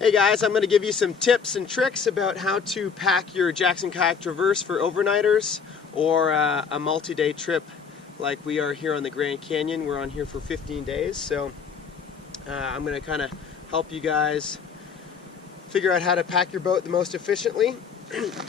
Hey guys, I'm going to give you some tips and tricks about how to pack your Jackson Kayak Traverse for overnighters or a multi-day trip like we are here on the Grand Canyon. We're on here for 15 days, so I'm going to kind of help you guys figure out how to pack your boat the most efficiently.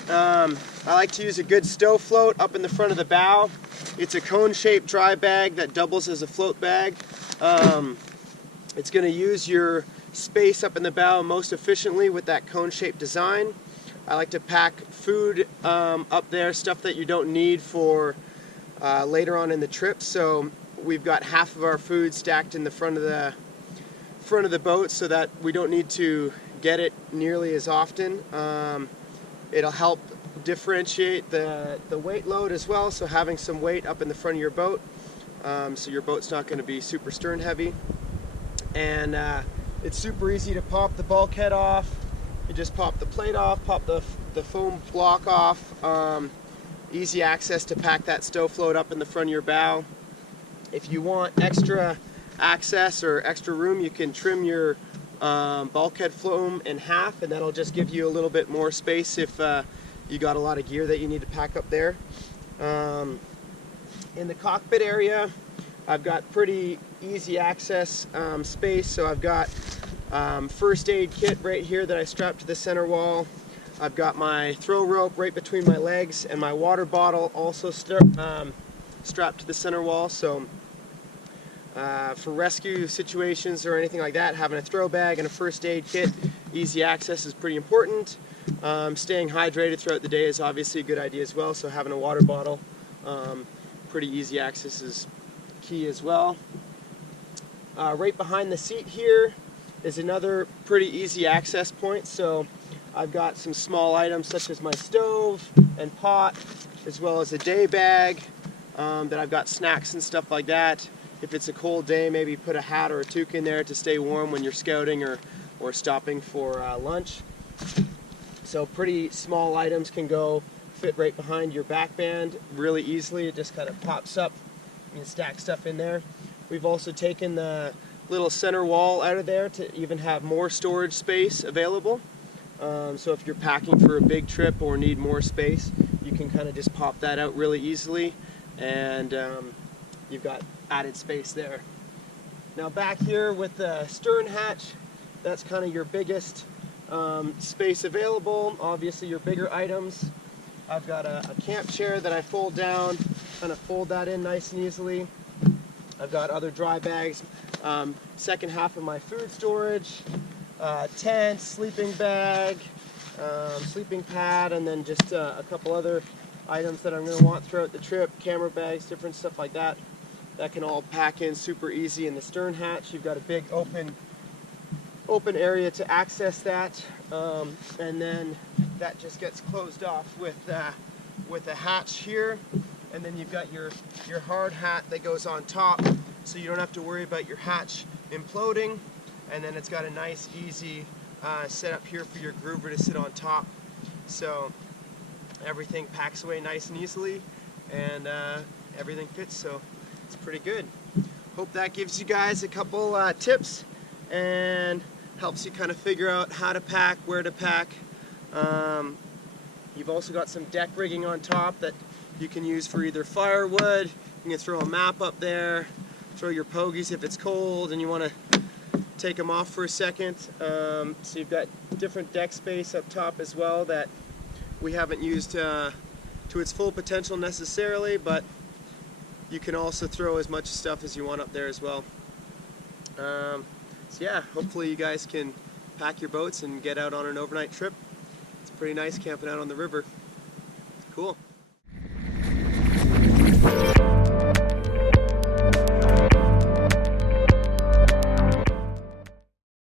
I like to use a good stow float up in the front of the bow. It's a cone-shaped dry bag that doubles as a float bag. It's going to use your space up in the bow most efficiently with that cone-shaped design. I like to pack food up there, stuff that you don't need for later on in the trip. So we've got half of our food stacked in the front of the boat so that we don't need to get it nearly as often. It'll help differentiate the weight load as well, so having some weight up in the front of your boat, so your boat's not going to be super stern heavy. And it's super easy to pop the bulkhead off. You just pop the plate off, pop the foam block off. Easy access to pack that stow float up in the front of your bow. If you want extra access or extra room, you can trim your bulkhead foam in half, and that'll just give you a little bit more space if you got a lot of gear that you need to pack up there. In the cockpit area, I've got pretty easy access space, so I've got first aid kit right here that I strapped to the center wall. I've got my throw rope right between my legs, and my water bottle also strapped to the center wall. So for rescue situations or anything like that, having a throw bag and a first aid kit, easy access is pretty important. Staying hydrated throughout the day is obviously a good idea as well, so having a water bottle, pretty easy access is key as well. Right behind the seat here is another pretty easy access point. So I've got some small items such as my stove and pot, as well as a day bag that I've got snacks and stuff like that. If it's a cold day, maybe put a hat or a toque in there to stay warm when you're scouting or stopping for lunch. So pretty small items can fit right behind your back band really easily. It just kind of pops up. You can stack stuff in there. We've also taken the little center wall out of there to even have more storage space available. So if you're packing for a big trip or need more space, you can kind of just pop that out really easily, and you've got added space there. Now back here with the stern hatch, that's kind of your biggest space available. Obviously your bigger items. I've got a camp chair that I fold down, kind of fold that in nice and easily. I've got other dry bags, second half of my food storage, tent, sleeping bag, sleeping pad, and then just a couple other items that I'm going to want throughout the trip, camera bags, different stuff like that. That can all pack in super easy in the stern hatch. You've got a big open area to access that, and then that just gets closed off with a hatch here. And then you've got your hard hat that goes on top, so you don't have to worry about your hatch imploding. And then it's got a nice, easy setup here for your groover to sit on top. So everything packs away nice and easily, and everything fits, so it's pretty good. Hope that gives you guys a couple tips and helps you kind of figure out how to pack, where to pack. You've also got some deck rigging on top that you can use for either firewood. You can throw a map up there, throw your pogies if it's cold and you want to take them off for a second. So you've got different deck space up top as well that we haven't used to its full potential necessarily, but you can also throw as much stuff as you want up there as well. So yeah, hopefully you guys can pack your boats and get out on an overnight trip. It's pretty nice camping out on the river. Cool.